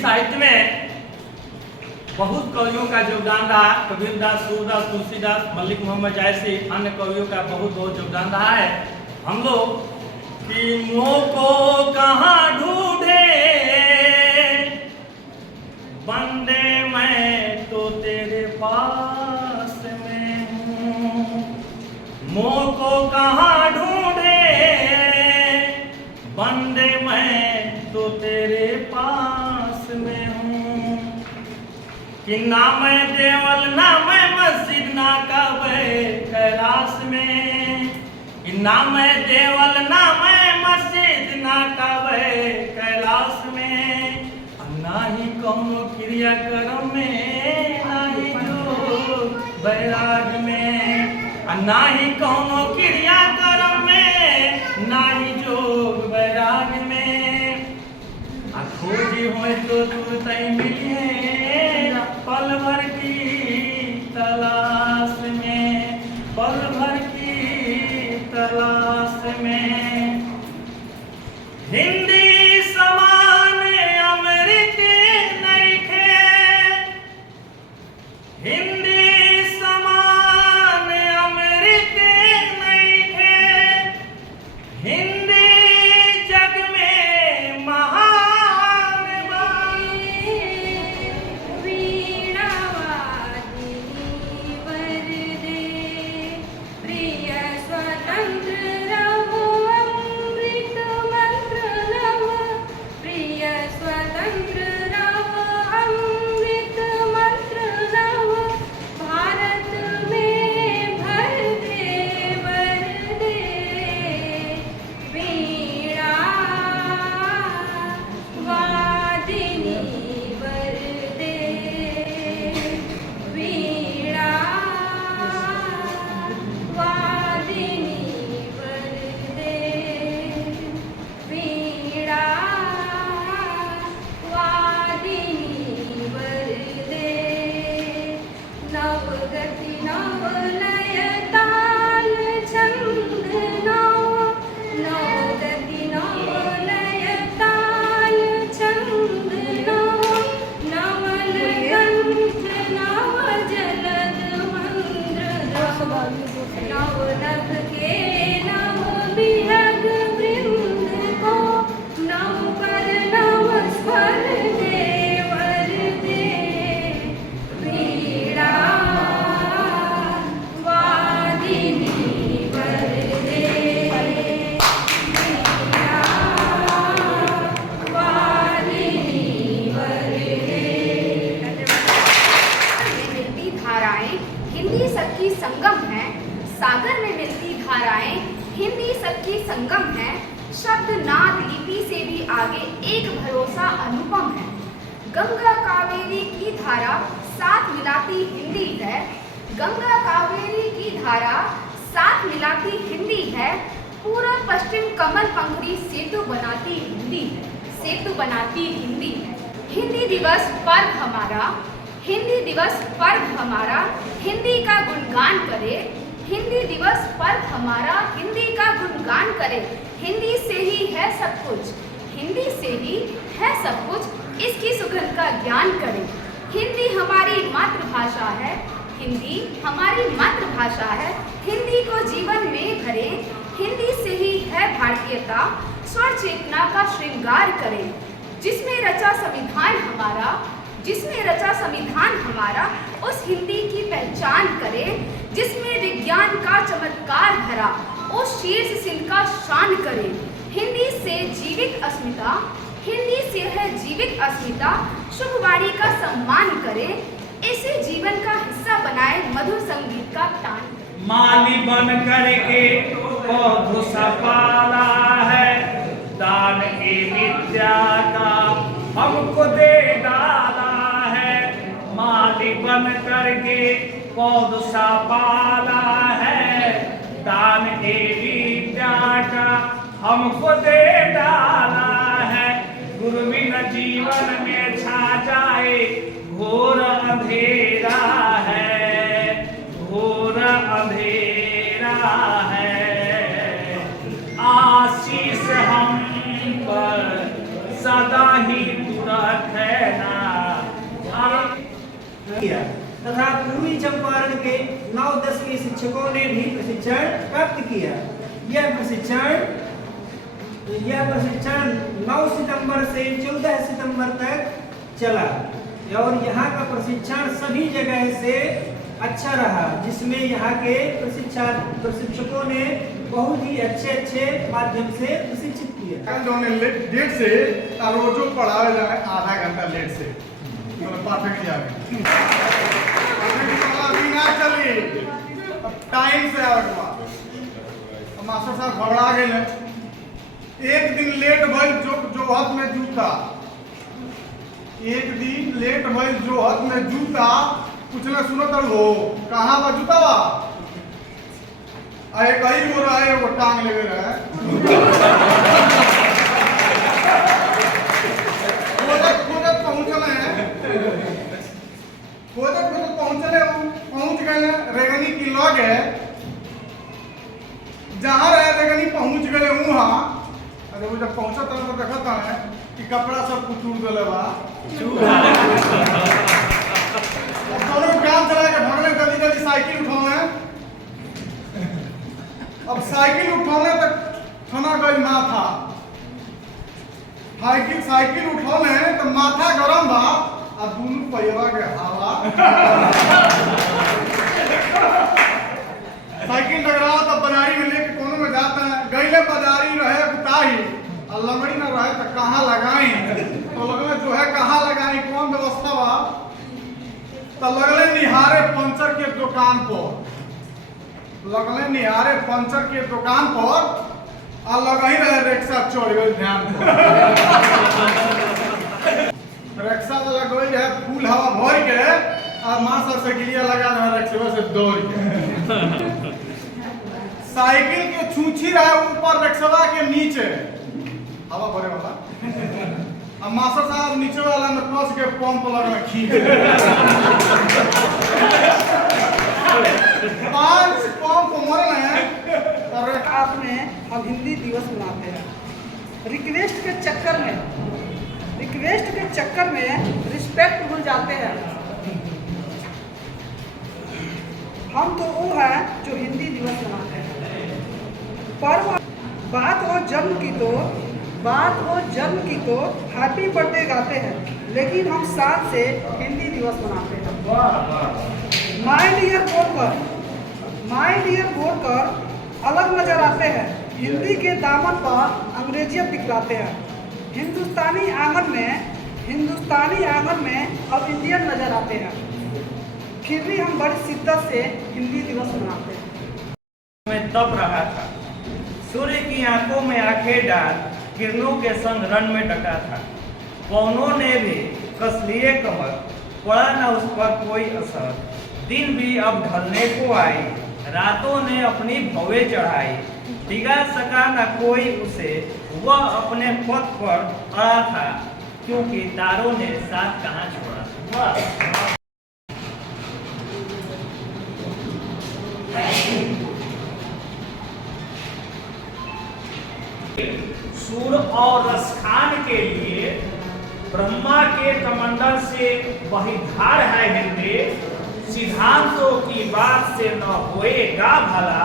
साहित्य में बहुत कवियों का योगदान रहा। कबीरदास, सूरदास, तुलसीदास, मलिक मोहम्मद जैसे अन्य कवियों का बहुत योगदान रहा है। हम लोग कि मोह को कहाँ ढूंढे बंदे, मैं तो तेरे पास में हूँ। मोह को कहाँ ढूंढे बंदे, मैं तो तेरे पास में हूँ। कि ना मैं देवल, ना मैं मस्जिद, ना कबे कैलाश में। कि ना मैं देवल, ना मैं मस्जिद, ना कबे कैलाश में। ना ही कौनो क्रियाक्रम में, ना ही योग बैराग में। ना ही कौनो क्रियाक्रम में, ना ही योग बैराग में। खोजी हो तो तू तय मिलिए पल भर की तलाश में, पल भर की तलाश में। हिंदी समान अमृत नइखे, हिंदी समान अमृत नइखे। हिंदी जग में महान बानी, वीणा वादिनी वरदे। प्रिय स्वतंत्र रहो, अमृत मंत्र नव। प्रिय स्वतंत्र रहो, अमृत मंत्र नव। भारत में भर दे वरदे। वीणा वादिनी वरदे। वीणा वादिनी वरदे। वीणा वादिनी वरदे। नवगति नवलय ताल छंद नव। नवगति नवलय ताल छंद नव। नवल कंठ नव जलद मंद्र नव। नव नभ के नव विहग वृंद को। नव पर नव स्वर दे वरदे। वीणा वादिनी वरदे। वीणा वादिनी वरदे। में मिलती धाराएं हिंदी सबकी संगम है। सागर में मिलती धाराएं हिंदी सबकी संगम है। शब्द नाद लिपि से भी आगे एक भरोसा अनुपम है। गंगा कावेरी की धारा साथ मिलाती हिंदी है। गंगा कावेरी की धारा साथ मिलाती हिंदी है। पूरब पश्चिम कमल पंखुड़ी सेतु बनाती हिंदी है। सेतु बनाती हिंदी है। हिंदी दिवस पर्व हमारा, हिंदी दिवस पर्व हमारा हिंदी का गुणगान करे। हिंदी दिवस पर्व हमारा हिंदी का गुणगान करे। हिंदी से ही है सब कुछ, हिंदी से ही है सब कुछ। इसकी सुगंध का ज्ञान करें। हिंदी हमारी मातृभाषा है, हिंदी हमारी मातृभाषा है। हिंदी को जीवन में भरें। हिंदी से ही है भारतीयता, स्वर चेतना का श्रृंगार करें। जिसमें रचा संविधान हमारा, जिसमें रचा संविधान हमारा, उस हिंदी की पहचान करें। जिसमें विज्ञान का चमत्कार भरा, उस शीर्ष सिंह का शान करें। हिंदी से जीवित अस्मिता, हिंदी से है जीवित अस्मिता। शुभवाणी का सम्मान करें। इसे जीवन का हिस्सा बनाए, मधुर संगीत का तान। माली बन करके पौधों सा पाला है, दान ए विद्या का हमको दे डाला है। माली बन करके पौधों सा पाला है, दान ए विद्या का हमको दे डाला है। गुरु बिना जीवन में छा जाए घोर अंधेरा है, घोर अंधेरा है। आशीष हम पर सदा ही तू रखे किया तथा पूर्वी चंपारण के 9-10 शिक्षकों ने भी प्रशिक्षण प्राप्त किया। यह प्रशिक्षण 9 सितंबर से 14 सितंबर तक चला और यहाँ का प्रशिक्षण सभी जगह से अच्छा रहा, जिसमें यहाँ के प्रशिक्षकों ने बहुत ही अच्छे माध्यम से प्रशिक्षित किया। डेट से रोजो पढ़ाया जाए आधा घंटा लेट से परफेक्ट जाके चली टाइम से मास्टर साहब घबरा गए। एक दिन लेट भइल जो हाथ में जूता, एक दिन लेट भइल जो हाथ में जूता पूछना सुनो तो हो कहाँ बा जूता बा अरे कहीं हो रहा है वो टांग ले रहा है खोजत पहुंचले पहुंच गए रेगनी की लग है जहाँ रहे रेगनी पहुंच गए वहाँ। अरे वो जब पहुंचा था तो देखा है कि कपड़ा सब कुछ टूट गए बा दोनों काम चला के भागने जल्दी साइकिल उठाने। अब साइकिल उठाने तक थाना गई माथा साइकिल उठाने तो माथा गरम बा और दोनों पहिया के हवा साइकिल टकराओ तब बाजारी में लेके कोनो में जाता है गईले बाजारी रहे कुताही और लंगड़ी न रहे तो कहाँ लगाई तो लगले जो है कहाँ लगाई कौन व्यवस्था बा तो लगले निहारे पंचर के दुकान पर और लगा ही रहे रिक्शा चढ़ गई ध्यान रिक्शा लग गई है फूल हवा भर के और माँ सर से गिलिया लगा रहा रिक्शा से दौड़ के साइकिल के छूछी रहे ऊपर रिक्शा के नीचे हवा भरे वाला अब मास्टर साहब नीचे वाला में कस के पंप लगना खींच 5 पंप मरल है। और आपने हम हिंदी दिवस मनाते हैं रिक्वेस्ट के चक्कर में रिस्पेक्ट भूल जाते हैं। हम तो वो हैं जो हिंदी दिवस मनाते हैं। पर बात हो जन्म की तो हैप्पी बर्थडे गाते हैं, लेकिन हम साथ से हिंदी दिवस मनाते हैं। माय डियर बोलकर अलग नजर आते हैं, हिंदी के दामन पर अंग्रेजियत दिखलाते हैं। हिंदुस्तानी आंगन में अब इंडियन नजर आते हैं, फिर भी हम बड़ी शिद्दत से हिंदी दिवस मनाते हैं। मैं तप रहा था, सूर्य की आंखों में आंखें डाल किरणों के संग रण में डटा था। पवनों ने भी कस लिए कमर, पड़ा न उस पर कोई असर। दिन भी अब ढलने को आई, रातों ने अपनी भवें चढ़ाई। डिगा सका न कोई उसे, वह अपने पथ पर अड़ा था, क्योंकि तारों ने साथ कहाँ छोड़ा। सूर और रसखान के लिए ब्रह्मा के कमंडल से वही धार है हिंदी। सिद्धांतों की बात से न होएगा भला,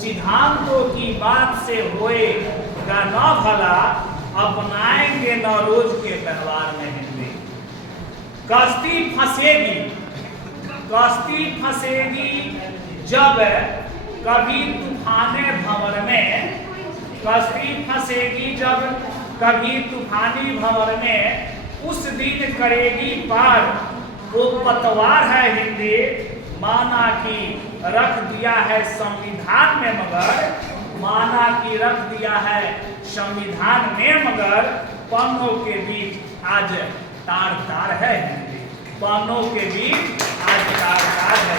सिद्धांतों की बात से होएगा न भला, अपनाएंगे न रोज के व्यवहार में हिंदी। कश्ती फंसेगी जब कभी तूफाने भंवर में, कश्ती फंसेगी जब कभी तूफानी भंवर में, उस दिन करेगी पार वो पतवार है हिंदी। माना कि रख दिया है संविधान में मगर, माना कि रख दिया है संविधान में मगर, पन्नों के बीच आज तार तार है हिंदी। पन्नों के बीच आज तार तार है।